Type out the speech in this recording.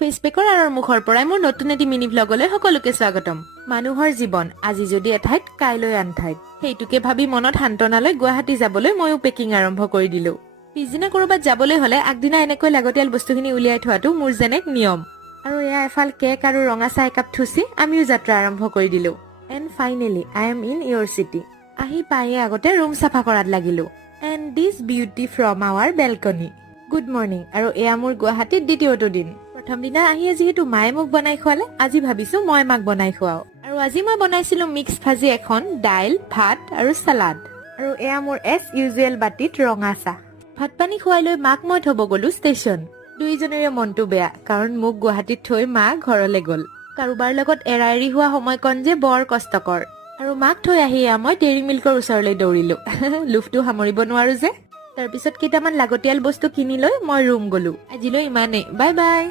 ফেচপেকৰ আৰু মুখৰ পৰাই মোৰ নতুন এটি মিনি ভ্লগলৈ সকলোকে স্বাগতম। মানুহৰ জীৱন আজি যদি এঠাইত কাইলৈ আন ঠাইত, সেইটোকে ভাবি মনত সান্তনালৈ গুৱাহাটী যাবলৈ ময়ো পেকিং আৰম্ভ কৰি দিলো। পিছদিনা কৰবাত যাবলৈ হলে আগদিনা এনেকৈ লাগতিয়াল বস্তুখিনি উলিয়াই থোৱাটো মোৰ যেন এক নিয়ম। আৰু এয়া এফাল কেক আৰু ৰঙা চাহ একাপ থুচি আমিও যাত্ৰা আৰম্ভ কৰি দিলো। And finally I am in your city. আহি পায়ে আগতে ৰুম চাফা কৰাত লাগিলো। And this beauty from our balcony. Good morning. আৰু এয়া মোৰ গুৱাহাটীত দ্বিতীয়টো দিন। প্ৰথম দিনা আহিয়ে যিহেতু মায়ে মোক বনাই খোৱালে, আজি ভাবিছো মই মাক বনাই খুৱাও। আৰু আজি মই বনাইছিলো মিক্স ভাজি এখন, দাইল, ভাত আৰু চালাড। আৰু এয়া মোৰ এজ ইউজুৱেল বাটিত ৰঙা চাহ। ভাত পানী খুৱাই লৈ মাক মই থব গলো ষ্টেচন। দুইজনৰে মনটো বেয়া, কাৰণ মোক গুৱাহাটীত থৈ মা ঘৰলে গল। কাৰোবাৰ লগত এৰা এৰি হোৱা সময়কণ যে বৰ কষ্টকৰ। আৰু মাক থৈ আহি এয়া মই ডেইৰী মিল্কৰ ওচৰলৈ দৌৰিলো। লোভটো সামৰিব নোৱাৰো যে। তাৰপিছত কেইটামান লাগতিয়াল বস্তু কিনি লৈ মই ৰুম গলো। আজিলৈ ইমানেই। Bye bye.